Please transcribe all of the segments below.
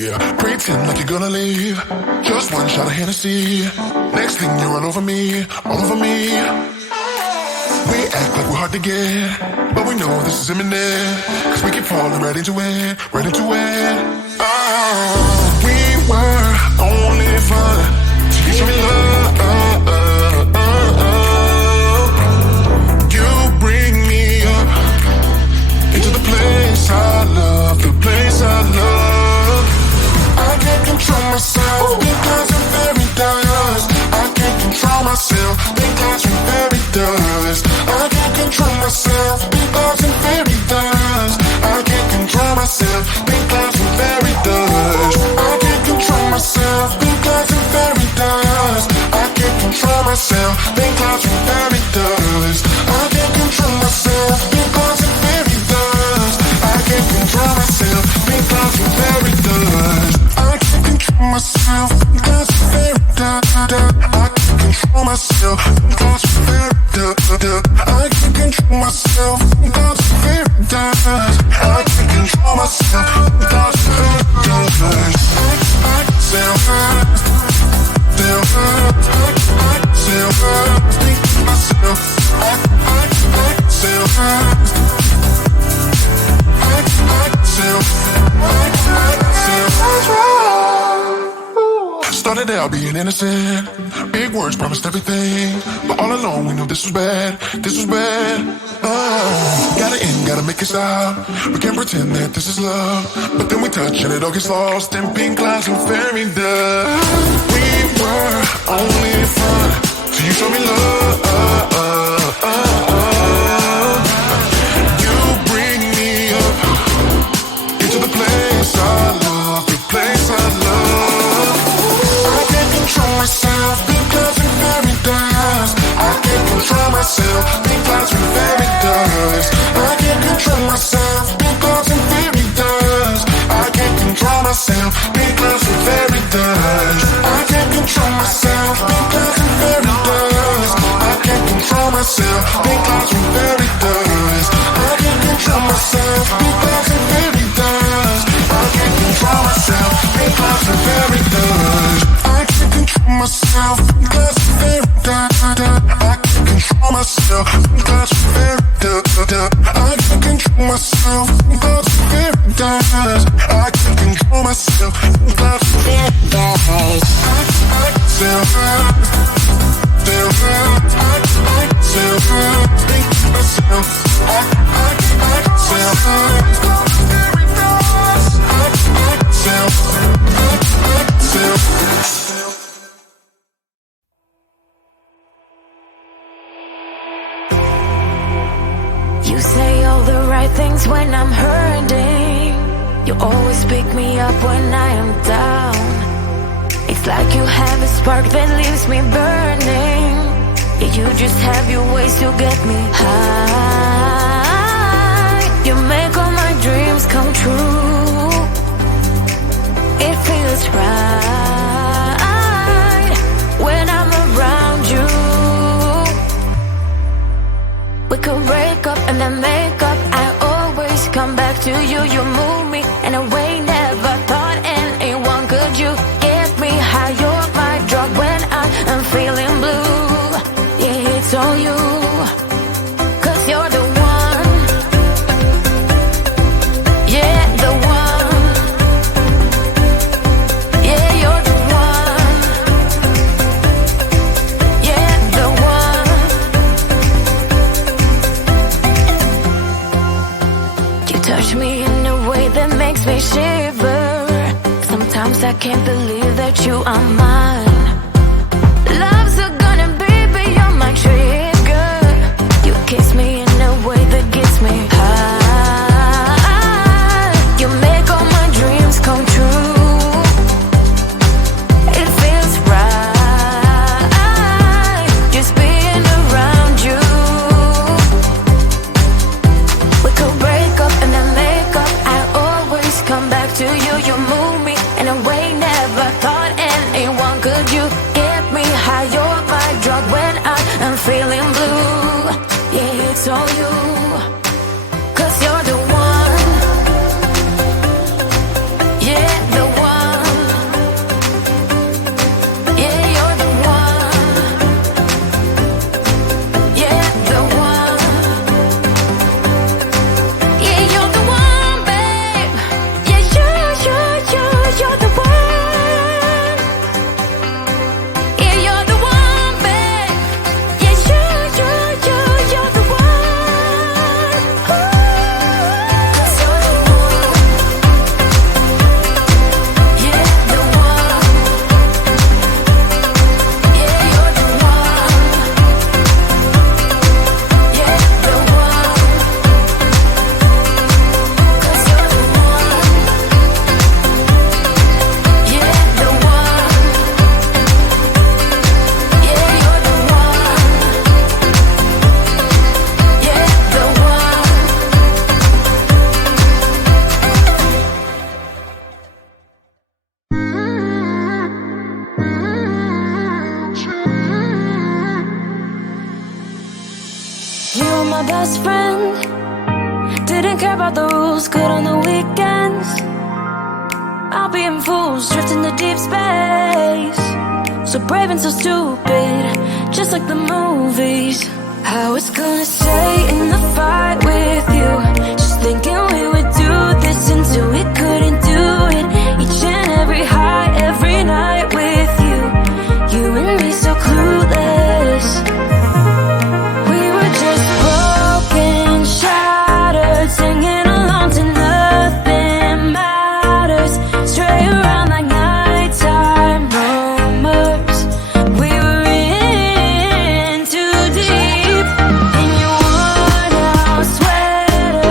Yeah, pretend like you're gonna leave. Just one shot of Hennessy. Next thing you're all over me, all over me. We act like we're hard to get, but we know this is imminent. Cause we keep falling right into it, right into it. Oh, we were only fun till you show me love. You bring me up into the place I love, the place I love. I can't control myself because I'm very dust. I can't control myself because I'm very dust. I can't control myself because I'm very dust. I can't control myself because I'm very dust. I can't control myself because I'm very dust. I can't control myself because I'm very dust. I can't control myself because I'm very dust. I can't control myself because I'm very dust. I can't control myself because I'm very dust. I can't control myself because I'm very dust. I can't control myself because I'm very dust. I can't control myself because I'm very dust. I self think myself. Started out being innocent. Big words promised everything, but all along we knew this was bad. This was bad. Gotta end, gotta make it stop. We can't pretend that this is love, but then we touch and it all gets lost in pink clouds and fairy dust. We were only fun till you show me love. You bring me up into the place I love, the place I love. I can't control myself because I'm very dust. I can't control myself because I'm very dust. I can't control myself because I'm very dust. I can't control myself because I'm very dust. I can't control myself because I'm very dust. I can't control myself because I'm very dust. I can't control myself because I'm very dust. I can't control myself because I'm very dust. I can't control myself because I'm very dust. I can't control myself because I'm very dust. I can't control myself because I'm very dust. I can't control myself because I'm very dust. You say all the right things when I'm hurting. You always pick me up when I am down. It's like you have a spark that leaves me burning. Yeah, you just have your ways to get me high. You make all my dreams come true. It feels right when I'm around you. We could break up and then make up. I always come back to you. You move me in a way never thought anyone could. You get me high. You're my drug when I'm feeling blue. Yeah, it's all you, 'cause you're the one. Yeah, the one. Yeah, you're the one. Yeah, the one. You touch me in a way that makes me shiver. Sometimes I can't believe that you are mine. Love's a gun and baby, you're my trigger. You kiss me in a way that gets me high. You make all my dreams come true. It feels right just being around you. We could break up and then make up. I always come back to you. You move me in a way never thought anyone could. You get me high. my best friend. Didn't care about the rules, good on the weekends. I'll be in fools, drifting to deep space. So brave and so stupid, just like the movies. I was gonna stay in the fight with you, just thinking we would do this until we couldn't do it. Each and every high, every night with you, you and me so clueless. We were just broken, shattered, singing along to nothing matters. Stray around like nighttime rumors. We were in too deep. In your worn out sweater,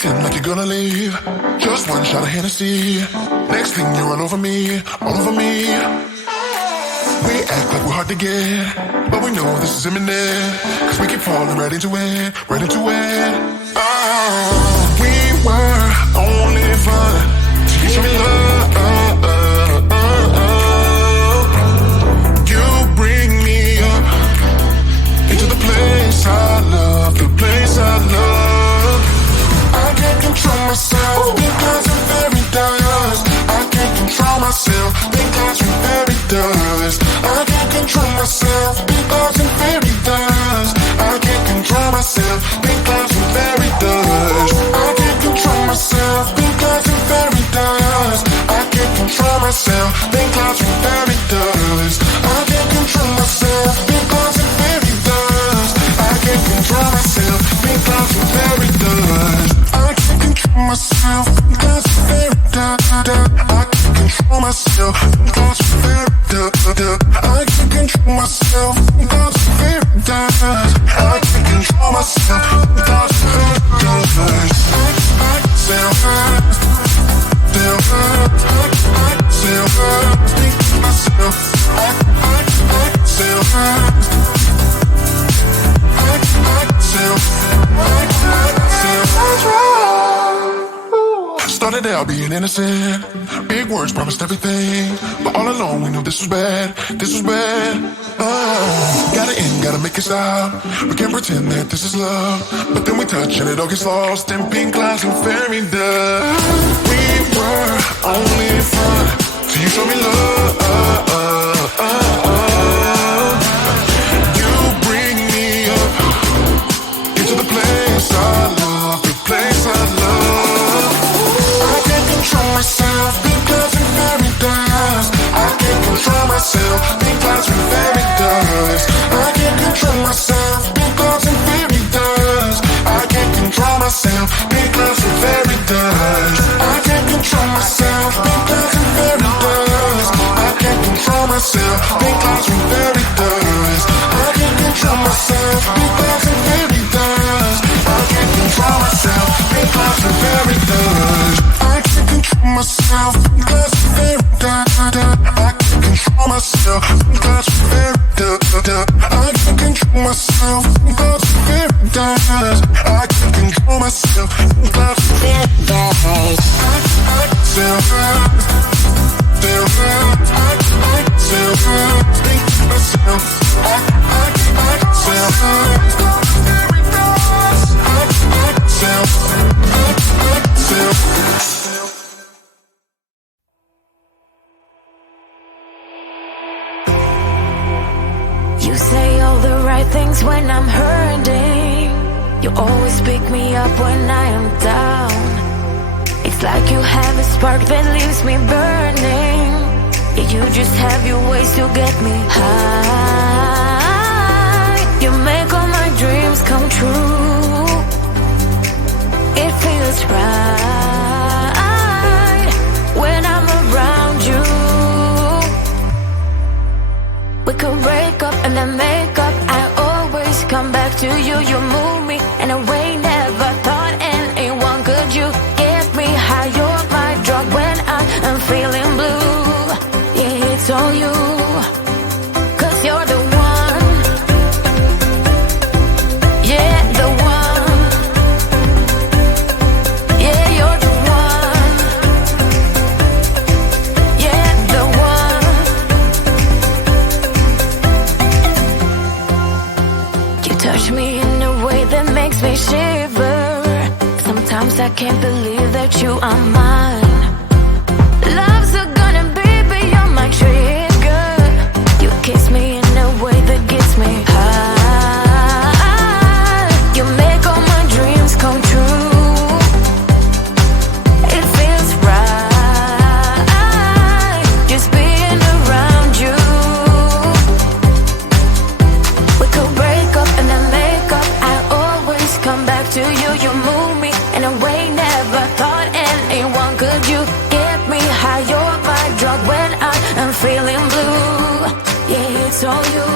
pretend like you're gonna leave. Just one shot of Hennessy. Next thing you're all over me, all over me. We act like we're hard to get, but we know this is imminent. Cause we keep falling right into it, right into it. Oh, we were only fun till you show me love. You bring me up into the place I love, the place I love. I can't control myself because I'm very dust. I can't control myself because I'm very dust. I can't control myself because I'm very dust. I can't control myself because I'm very dust. I can't control myself because I'm very dust. I can't control myself because I'm very dust. I can't control myself because I'm very dust. I can't control myself because I'm very dust. I can't control myself because I'm very dust. I can't control myself because I'm very dust. I can't control myself because I'm very dust. I can't control myself because I'm very dust. I started out being innocent. Big words promised everything, but all along we knew this was bad. This was bad. Oh, gotta end, gotta make it stop. We can't pretend that this is love, but then we touch and it all gets lost in pink clouds and fairy dust. We were only fun till you show me love. You bring me up into the place I love, the place I love. I can't control myself because I'm very dust. I can't control myself because I'm very dust. I can't control myself because I'm very dust. I can't control myself because I'm very dust. I can't control myself because I'm very dust. I can't control myself because I'm very dust. I can't control myself because I'm very dust. I can't control myself because I'm very dust. I can't control myself because I'm very dust. I can't control myself because I'm very dust. I can't control myself because I'm very dust. I can't control myself because I'm very dust. You say all the right things when I'm hurting. You always pick me up when I am down. It's like you have a spark that leaves me burning. Yeah, you just have your ways to get me high. You make all my dreams come true. It feels right when I'm around you. We could break up and then make up. I always come back to you. You move me in a way never thought anyone could. You get me high. You're my drug when I am feeling blue. Yeah, it's all you, 'cause you're the one. Yeah, the one. Yeah, you're the one. Yeah, the one. You touch me in a way that makes me shiver. Sometimes I can't believe that you are mine. Love's gonna be beyond my trigger. You kiss me in a way that gets me high. You make all my dreams come true. It feels right just being around you. We could break up and then make up. I always come back to you. You move me in a way never thought anyone could. You get me high. You're my drug when I am feeling blue. Yeah, it's all you.